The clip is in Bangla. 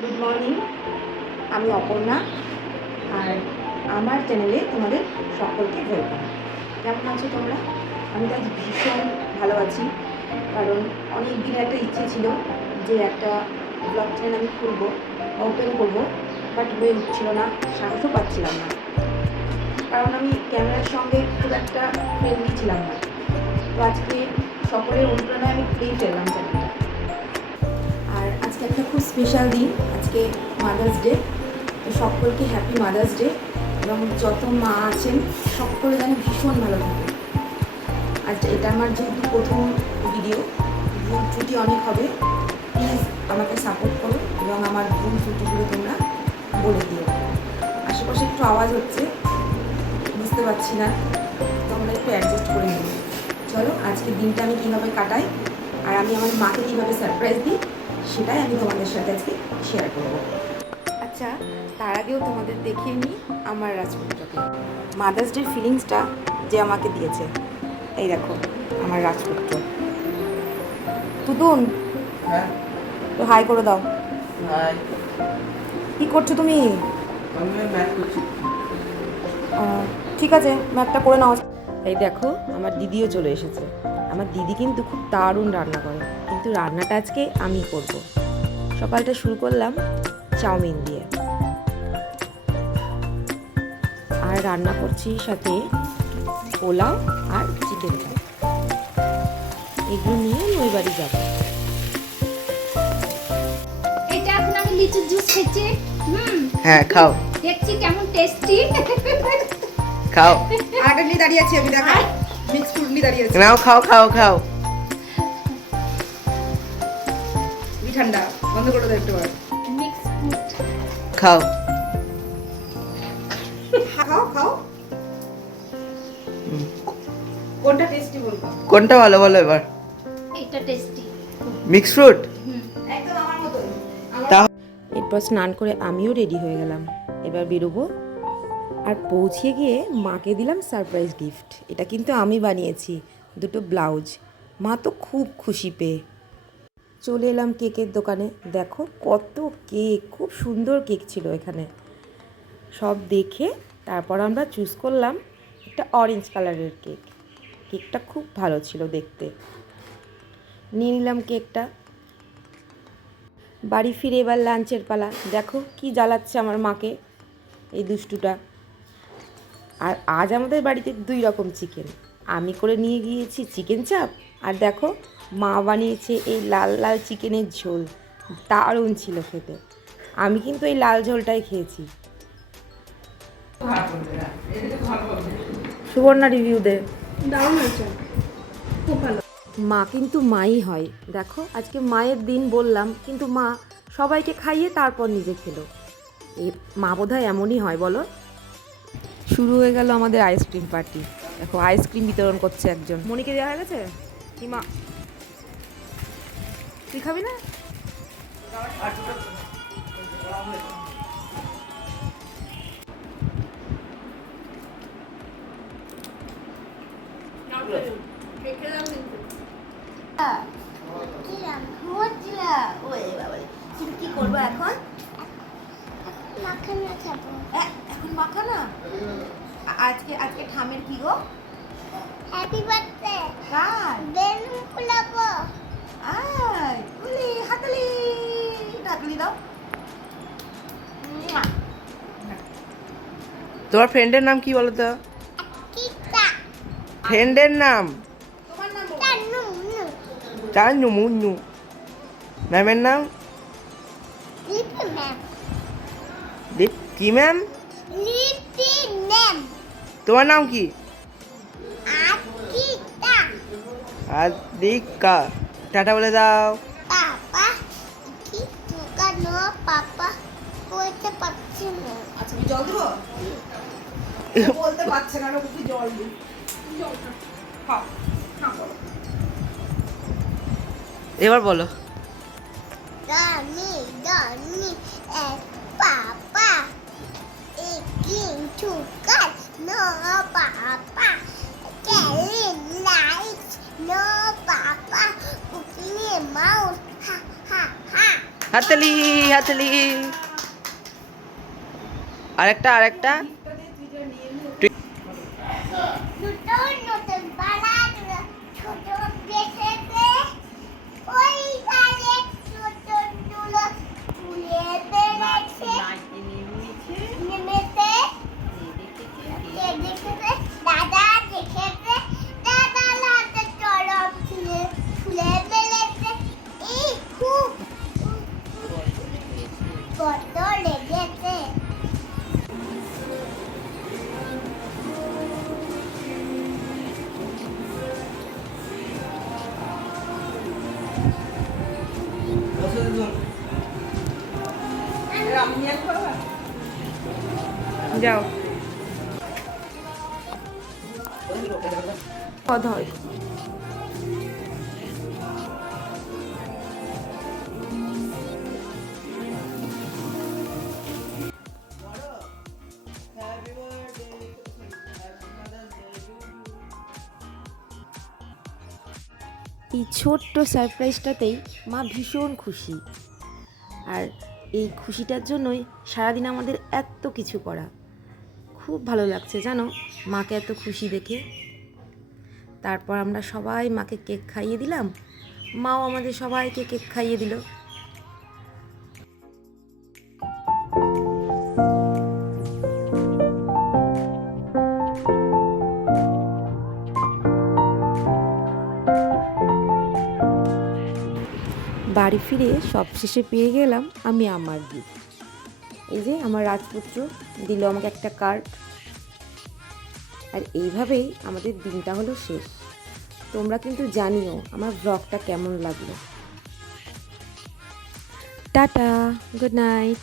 গুড মর্নিং, আমি অপর্ণা, আর আমার চ্যানেলে তোমাদের সকলকে ওয়েলকাম। কেমন আছো তোমরা? আমি তো আজ ভীষণ ভালো আছি, কারণ অনেক দিনের একটা ইচ্ছে ছিল যে একটা ব্লগ চ্যানেল আমি খুলবো, ওপেন করবো, বাট হয়ে উঠছিল না, সাহসও পাচ্ছিলাম না, কারণ আমি ক্যামেরার সঙ্গে খুব একটা ফ্রেন্ডলি ছিলাম না। তো আজকে সকলের অনুপ্রেরণায় আমি খুলেই ফেললাম চ্যানেলটা। আর আজকে একটা খুব স্পেশাল দিন, আজকে মাদার্স ডে। তো সকলকে হ্যাপি মাদার্স ডে, এবং যত মা আছেন সকলে যেন ভীষণ ভালো থাকে। আচ্ছা, এটা আমার যেহেতু প্রথম ভিডিও, ভুল ত্রুটি অনেক হবে, প্লিজ আমাকে সাপোর্ট করো এবং আমার ভুল ত্রুটিগুলো তোমরা বলে দিও। আশেপাশে একটু আওয়াজ হচ্ছে, বুঝতে পারছি না, তোমরা একটু অ্যাডজাস্ট করে নিও। চলো আজকের দিনটা আমি কীভাবে কাটাই আর আমি আমার মাকে কীভাবে সারপ্রাইজ দিই সেটাই আমি তোমাদের সাথে আজকে শেয়ার করব। আচ্ছা, তার আগেও তোমাদের দেখিয়ে নিই আমার রাজপুত্রকে। মাদার্স ডের ফিলিংসটা যে আমাকে দিয়েছে, এই দেখো আমার রাজপুত্র। তুতুন, হ্যাঁ, তো হাই করে দাও। হাই। কি করছো তুমি? আমি ম্যাথ করছি। ঠিক আছে, ম্যাথটা করে নাও। এই দেখো আমার দিদিও চলে এসেছে। আমার দিদি কিন্তু খুব দারুণ রান্না করে, কিন্তু রান্নাটা আজকে আমি করব। সকালটা শুরু করলাম চাউমিন দিয়ে, আর রান্না করছি সাথে পোলাও আর চিকেন চাপ। এগুলো নিয়ে আমি ওই বাড়ি যাবো। এটা এখন আমি লিচুর জুস খাচ্ছি। হ্যাঁ, খাও দেখছি কেমন টেস্টি। খাও। আরেকটা নিয়ে দাঁড়িয়ে আছি আমি, দেখা মিক্স ফ্রুট নিয়ে দাঁড়িয়ে আছি। নাও, খাও খাও খাও। ঠান্ডা বন্ধ করে দাও একটু বার। মিক্স ফ্রুট খাও। খাও খাও, কোনটা টেস্টি বলবো? কোনটা ভালো বলো এবার? এটা টেস্টি। Mix fruit. একদম আমার মতোই। এরপর স্নান করে আমিও রেডি হয়ে গেলাম, এবার বেরোবো। আর পৌঁছে গিয়ে মাকে দিলাম সারপ্রাইজ গিফট। এটা কিন্তু আমি বানিয়েছি, দুটো ব্লাউজ। মা তো খুব খুশি পেয়ে। চলে এলাম কেকের দোকানে। দেখো কত কেক, খুব সুন্দর কেক ছিল এখানে। সব দেখে তারপর আমরা চুজ করলাম একটা অরেঞ্জ কালারের কেক। কেকটা খুব ভালো ছিল দেখতে। নিয়ে নিলাম কেকটা। বাড়ি ফিরে এবার লাঞ্চের পালা। দেখো কি জ্বালাচ্ছে আমার মাকে এই দুষ্টুটা। আর আজ আমাদের বাড়িতে 2 রকম চিকেন। আমি করে নিয়ে গিয়েছি চিকেন চাপ, আর দেখো মা বানিয়েছে এই লাল লাল চিকেনের ঝোল। দারুণ ছিল খেতে। আমি কিন্তু এই লাল ঝোলটাই খেয়েছি। সুবর্ণা রিভিউ দে। দারুণ হয়েছে, খুব ভালো। মা কিন্তু মাই হয়। দেখো আজকে মায়ের দিন বললাম, কিন্তু মা সবাইকে খাইয়ে তারপর নিজে খেলো। এই মা বোধহয় এমনই হয় বলো। শুরু হয়ে গেল আমাদের আইসক্রিম পার্টি। দেখো আইসক্রিম বিতরণ করছে একজন। মনিকে দেওয়া হয়ে গেছে। কি মা, তুই খাবি না? কি করবো এখন? মাখানা খাবো। এখন মাখানা? আজকে আজকে ঠামের কি গো? Happy birthday. কার? বেলুন ফুলাবো। আয় উলি হাতলি, হাতলি দাও। মুয়া। তোমার ফ্রেন্ডের নাম কি বলো তো? কিটা ফ্রেন্ডের নাম? তোমার নাম বলো। টানু নু চানু মুন্নু। ম্যামের নাম? লিপি ম্যাম। কি ম্যাম? লিপি ম্যাম। তোমার নাম কি? আকিটা। আদিকা। টাটা বলে দাও। পাপা কি দোকানো পাপা বলতে পারছি না। আচ্ছা, আমি জল দেবো? বলতে পারছে না, ওকে কি জল দিই? খাও, খাও বলো। এবার বলো। Dani, Dani, Papa. Eating sugar, no Papa. Telling lies, no Papa. Cooking a mouse, ha ha ha. হাততালি হাততালি। আরেকটা নতুন নতুন পালা ছোট বেসেতে ওই গালে নতুন তুলো তুলে বেড়েছে নেমেছে দেখেছে দাদা দেখেছে দাদা হাতে চরম তুলে তুলে বেড়েছে এই খুব কত লেগেছে। যাও কথা হয়। এই ছোট্ট সারপ্রাইজটাতেই মা ভীষণ খুশি। আর এই খুশিটার জন্যই সারাদিন আমাদের এত কিছু করা। খুব ভালো লাগছে জানো মাকে এত খুশি দেখে। তারপর আমরা সবাই মাকে কেক খাইয়ে দিলাম, মাও আমাদের সবাইকে কেক খাইয়ে দিল। বাড়ি ফিরে সবশেষে পেয়ে গেলাম আমি আমার গিফট। এই যে আমার রাজপুত্র দিল আমাকে একটা কার্ড। আর এইভাবেই আমাদের দিনটা হলো শেষ। তোমরা কিন্তু জানিও আমার ব্লগটা কেমন লাগলো। Tata, good night.